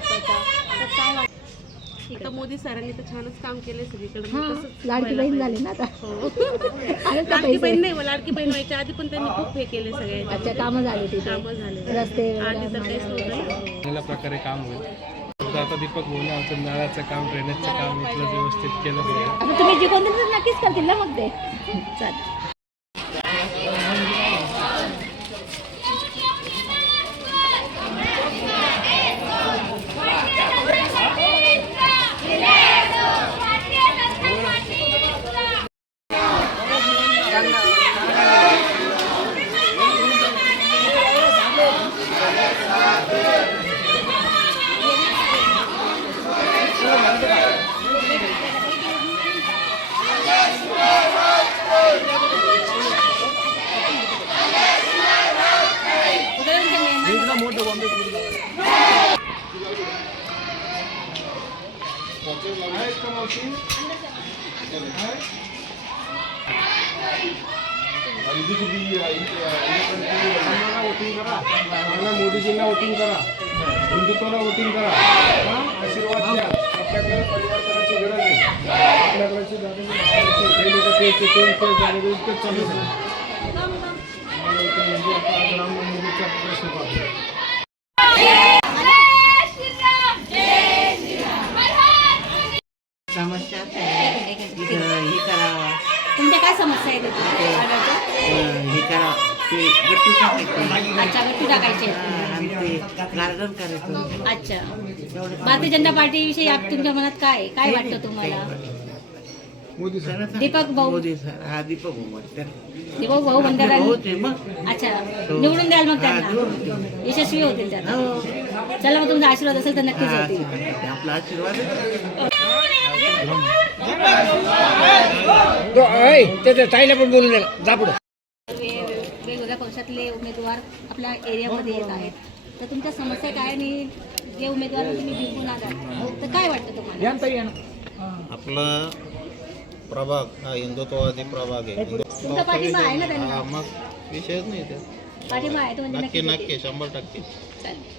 भाजपाचा, तर काय वाटतं? आता मोदी सरांनी तर छानच काम केले सगळीकडे. लाडकी बहीण झाली ना आता. लाडकी बहीण नाही, लाडकी बहीण व्हायच्या आधी पण त्यांनी खूप हे केले सगळे. अच्छा, कामं झाली तिथे, कामं झाले, रस्ते आधी तर काहीच नव्हतं. चांगल्या प्रकारे काम होईल. आता दीपक भाऊने आमचं नळाचं काम, ड्रेनेजचं काम इथलं व्यवस्थित केलं पाहिजे. आता तुम्ही जे कोणते तर नक्कीच करतील ना मग ते. चालेल. मोदीजींना वोटिंग करा, हिंदुत्वाला वोटिंग करा, आशीर्वाद द्या. आपल्याकडे परिवार करायची गरज नाही. आपल्याकडे काही लोक इतकंच चालू आहे. म्हणजे आता राम मोदीचा प्रश्न पाहतो. समस्या हे करावा, तुमच्या काय समस्या आहेत हे करा, ते गट्टू टाकायचे. अच्छा, गट्टू टाकायचे. आणि ते गार्डन करायचं. अच्छा, भारतीय जनता पार्टीविषयी तुमच्या मनात काय वाटतं तुम्हाला? मोदी सर, दीपक भाऊ, मोदी सर, हा दीपक भाऊ म्हणतात. दीपक भाऊ म्हणतात. होते मग. अच्छा, निवडून द्याल मग त्यांना, यशस्वी होतील त्यांना. चला, मग तुमचा आशीर्वाद असेल तर नक्कीच होतील. आपला आशीर्वाद ताईला पण बोलू नका, जा पुढं. वेगवेगळ्या पक्षातले उमेदवार आपल्या एरियामध्ये येत आहेत, तर तुमच्या समस्या काय आणि जे उमेदवार तुम्ही जिंकून आलात तर काय वाटतं तुम्हाला? आपला प्रभाग हा हिंदुत्ववादी प्रभाग आहे. तुमचा पाठिंबा आहे ना त्यांना? मग विषयच नाही ते. पाठिंबा आहे तो म्हणजे नक्की नक्की नक्की 100%. चालेल.